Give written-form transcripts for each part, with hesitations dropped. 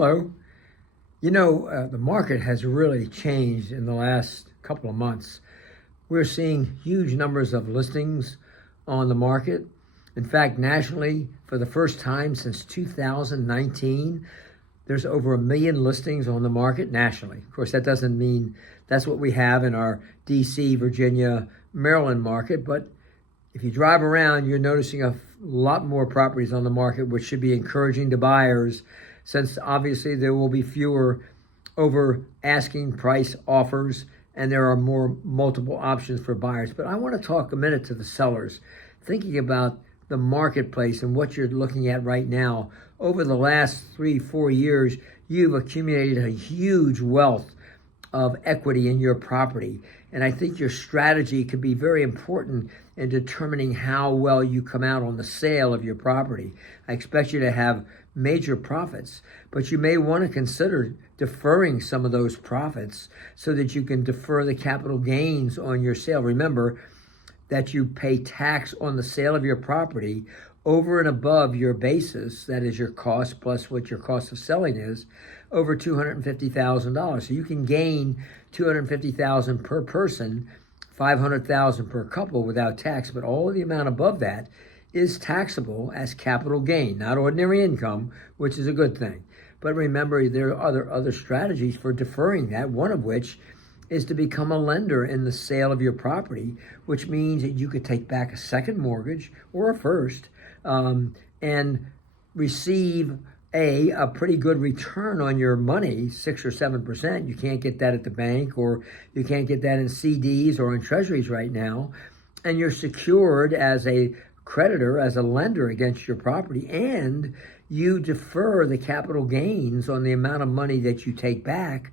Hello. The market has really changed in the last couple of months. We're seeing huge numbers of listings on the market. In fact, nationally, for the first time since 2019, there's over 1 million listings on the market nationally. Of course, that doesn't mean that's what we have in our DC, Virginia, Maryland market, but if you drive around, you're noticing a lot more properties on the market, which should be encouraging to buyers, since obviously there will be fewer over asking price offers and there are more multiple options for buyers. But I want to talk a minute to the sellers, thinking about the marketplace and what you're looking at right now. Over the last 3-4 years, you've accumulated a huge wealth of equity in your property. And I think your strategy could be very important in determining how well you come out on the sale of your property. I expect you to have major profits, but you may want to consider deferring some of those profits so that you can defer the capital gains on your sale. Remember that you pay tax on the sale of your property over and above your basis, that is your cost plus what your cost of selling is, over $250,000. So you can gain $250,000 per person, $500,000 per couple without tax, but all of the amount above that is taxable as capital gain, not ordinary income, which is a good thing. But remember, there are other strategies for deferring that, one of which is to become a lender in the sale of your property, which means that you could take back a second mortgage or a first and receive a pretty good return on your money, 6 or 7%. You can't get that at the bank, or you can't get that in CDs or in treasuries right now. And you're secured as a creditor, as a lender against your property, and you defer the capital gains on the amount of money that you take back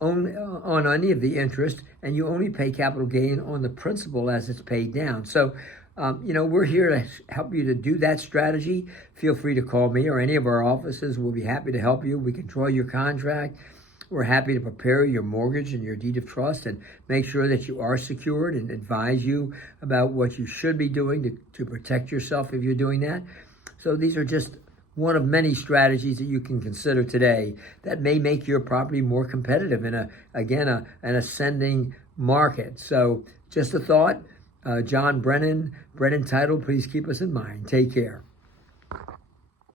on any of the interest, and you only pay capital gain on the principal as it's paid down. So, we're here to help you to do that strategy. Feel free to call me or any of our offices. We'll be happy to help you. We can draw your contract. We're happy to prepare your mortgage and your deed of trust and make sure that you are secured and advise you about what you should be doing to protect yourself if you're doing that. So these are just one of many strategies that you can consider today that may make your property more competitive in an ascending market. So just a thought. John Brennan Title, please keep us in mind. Take care.